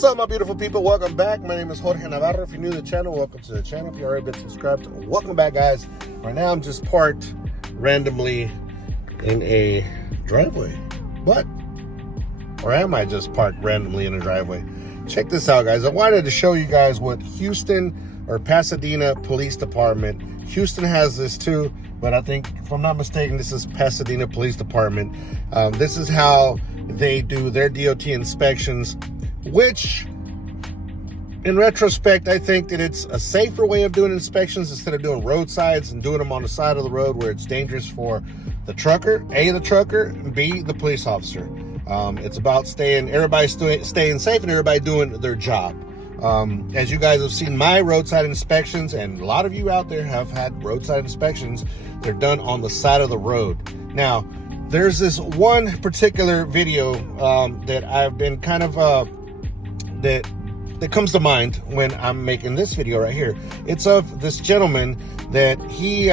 What's up, my beautiful people? Welcome back. My name is Jorge Navarro. If you're new to the channel, welcome to the channel. If you've already been subscribed, welcome back, guys. Right now, I'm just parked randomly in a driveway. Or am I just parked randomly in a driveway? Check this out, guys. I wanted to show you guys what Houston or Pasadena Police Department. Houston has this too, but I think, if I'm not mistaken, this is Pasadena Police Department. This is how they do their DOT inspections, which in retrospect, I think that it's a safer way of doing inspections instead of doing roadsides and doing them on the side of the road where it's dangerous for the trucker, A, the trucker, and B, the police officer. It's about everybody's staying safe and everybody doing their job. As you guys have seen my roadside inspections, and a lot of you out there have had roadside inspections, they're done on the side of the road. Now, there's this one particular video that I've been kind of, that comes to mind when I'm making this video right here. It's of this gentleman that he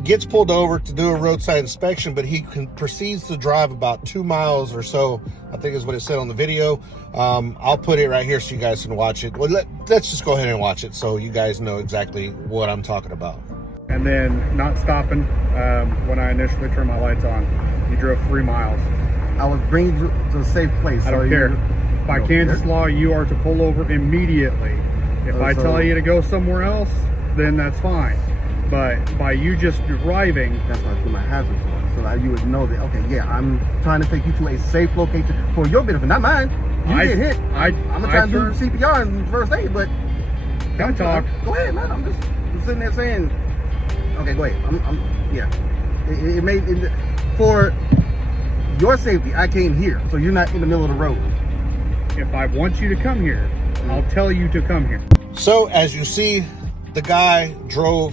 gets pulled over to do a roadside inspection, but he proceeds to drive about 2 miles or so, I think is what it said on the video. I'll put it right here so you guys can watch it. Well, let's just go ahead and watch it so you guys know exactly what I'm talking about. And then not stopping when I initially turned my lights on. You drove 3 miles. I was bringing you to a safe place. I don't care. By Kansas law, you are to pull over immediately. If I tell you to go somewhere else, then that's fine. But by you just driving, that's why I put my hazards on, so that you would know that, okay, yeah, I'm trying to take you to a safe location for your benefit, not mine. You get hit. I'm gonna try and do CPR and first aid, but can I talk? Go ahead, man. I'm just sitting there saying, okay, go ahead. Yeah. It made for your safety. I came here, so you're not in the middle of the road. If I want you to come here, I'll tell you to come here. So as you see, the guy drove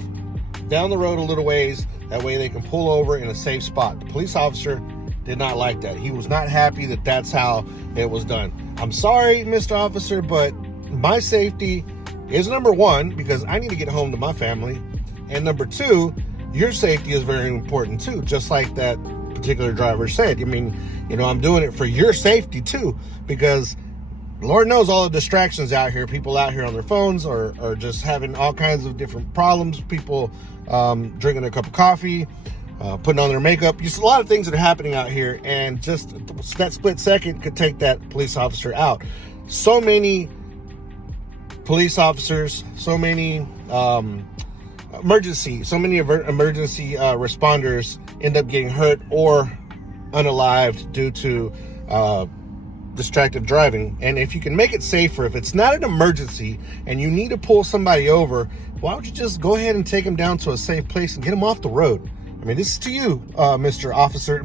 down the road a little ways. That way they can pull over in a safe spot. The police officer did not like that. He was not happy that that's how it was done. I'm sorry, Mr. Officer, but my safety is number one, because I need to get home to my family. And number two, your safety is very important too, just like that particular driver said. I mean, you know, I'm doing it for your safety too, because Lord knows all the distractions out here, people out here on their phones or just having all kinds of different problems, people drinking a cup of coffee, putting on their makeup. Just a lot of things that are happening out here, and just that split second could take that police officer out. So many police officers, so many emergency responders end up getting hurt or unalived due to distracted driving. And if you can make it safer, if it's not an emergency and you need to pull somebody over, why don't you just go ahead and take them down to a safe place and get them off the road? I mean, this is to you, Mr. Officer.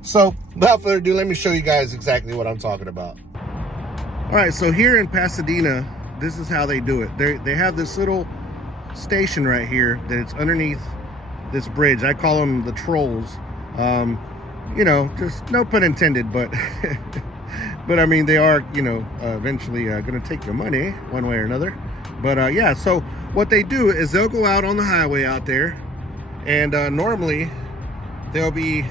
So without further ado, let me show you guys exactly what I'm talking about. All right, so here in Pasadena, this is how they do it. They have this little station right here that it's underneath this bridge. I call them the trolls. You know, just no pun intended, but but I mean, they are, you know, eventually going to take your money one way or another. But yeah, so what they do is they'll go out on the highway out there, and normally they'll be,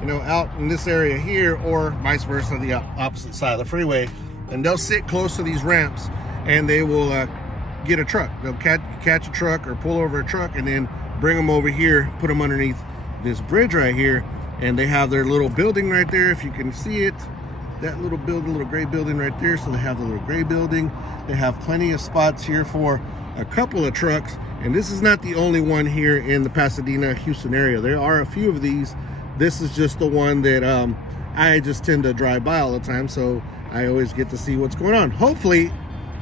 you know, out in this area here, or vice versa, the opposite side of the freeway, and they'll sit close to these ramps, and they will get a truck. They'll catch a truck or pull over a truck, and then bring them over here, put them underneath this bridge right here. And they have their little building right there, if you can see it, that little building, little gray building right there. So they have the little gray building. They have plenty of spots here for a couple of trucks, and this is not the only one here in the Pasadena, Houston area. There are a few of these. This is just the one that I just tend to drive by all the time, so I always get to see what's going on. Hopefully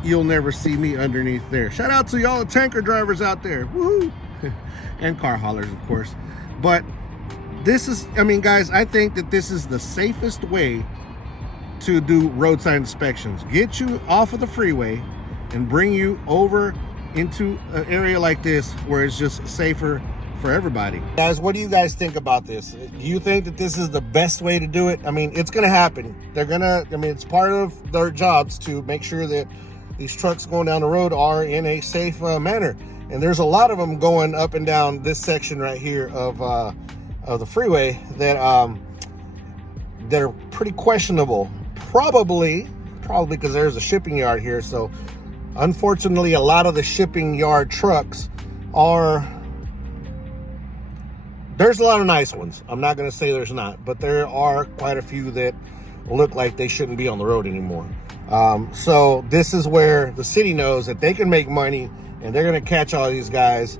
you'll never see me underneath there. Shout out to y'all tanker drivers out there, woohoo! And car haulers, of course. But this is, I mean, guys, I think that this is the safest way to do roadside inspections. Get you off of the freeway and bring you over into an area like this where it's just safer for everybody. Guys, what do you guys think about this? Do you think that this is the best way to do it? I mean, it's gonna happen. They're gonna, I mean, it's part of their jobs to make sure that these trucks going down the road are in a safe manner. And there's a lot of them going up and down this section right here of the freeway that they're pretty questionable. probably because there's a shipping yard here. So unfortunately, a lot of the shipping yard trucks there's a lot of nice ones. I'm not going to say there's not, but there are quite a few that look like they shouldn't be on the road anymore. So this is where the city knows that they can make money, and they're going to catch all these guys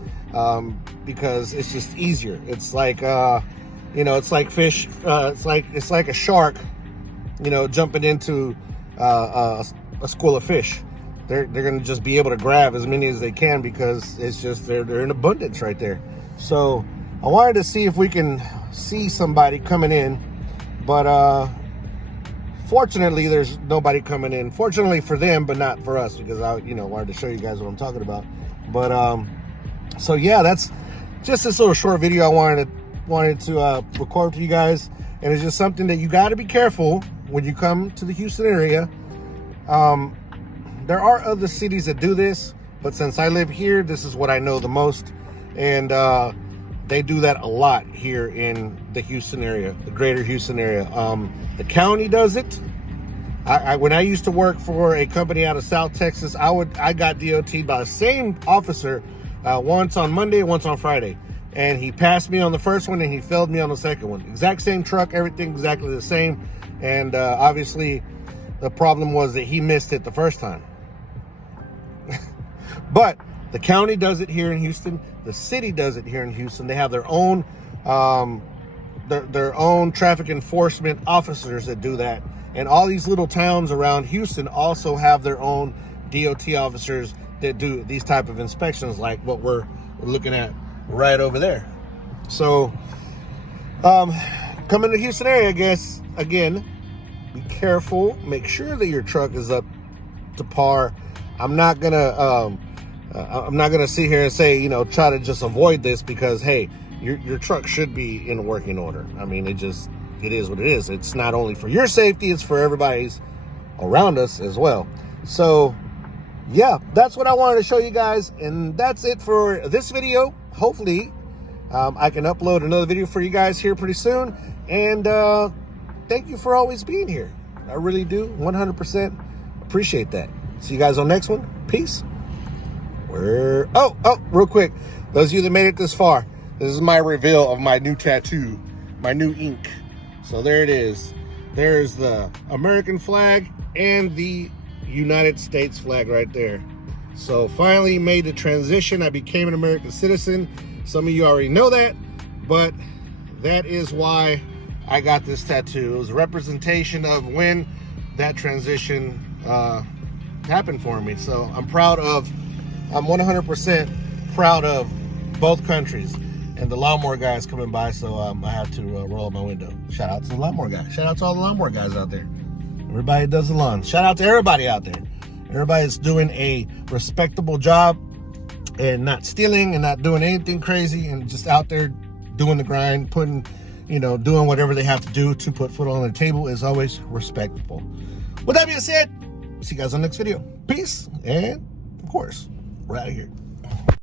because it's just easier. It's like, it's like fish. It's like a shark, jumping into a school of fish. They're going to just be able to grab as many as they can because it's just they're in abundance right there. So I wanted to see if we can see somebody coming in, but fortunately there's nobody coming in. Fortunately for them, but not for us, because I wanted to show you guys what I'm talking about. But so yeah, that's just this little short video I wanted to record for you guys, and it's just something that you got to be careful when you come to the Houston area. There are other cities that do this, but since I live here, this is what I know the most, and they do that a lot here in the Houston area, the greater Houston area. The county does it. When I used to work for a company out of South Texas, I got DOT'd by the same officer once on Monday, once on Friday. And he passed me on the first one and he failed me on the second one. Exact same truck, everything exactly the same. And obviously the problem was that he missed it the first time. But the county does it here in Houston. The city does it here in Houston. They have their own their own traffic enforcement officers that do that. And all these little towns around Houston also have their own DOT officers that do these type of inspections, like what we're looking at right over there. So coming to the Houston area, I guess, again, be careful. Make sure that your truck is up to par. I'm not gonna sit here and say, try to just avoid this, because hey, your truck should be in working order. I mean, it is what it is. It's not only for your safety, it's for everybody's around us as well. So yeah, that's what I wanted to show you guys, and that's it for this video. Hopefully I can upload another video for you guys here pretty soon, and thank you for always being here. I really do 100% appreciate that. See you guys on the next one. Peace. Real quick, those of you that made it this far, this is my reveal of my new tattoo, my new ink. So there it is. There's the American flag and the United States flag right there. So finally made the transition. I became an American citizen. Some of you already know that, but that is why I got this tattoo. It was a representation of when that transition happened for me. So I'm 100% proud of both countries. And the lawnmower guy is coming by, so I have to roll up my window. Shout out to the lawnmower guy. Shout out to all the lawnmower guys out there. Everybody does the lawn. Shout out to everybody out there. Everybody is doing a respectable job and not stealing and not doing anything crazy, and just out there doing the grind, doing whatever they have to do to put food on the table is always respectable. With that being said, see you guys on the next video. Peace, and of course, we're out of here.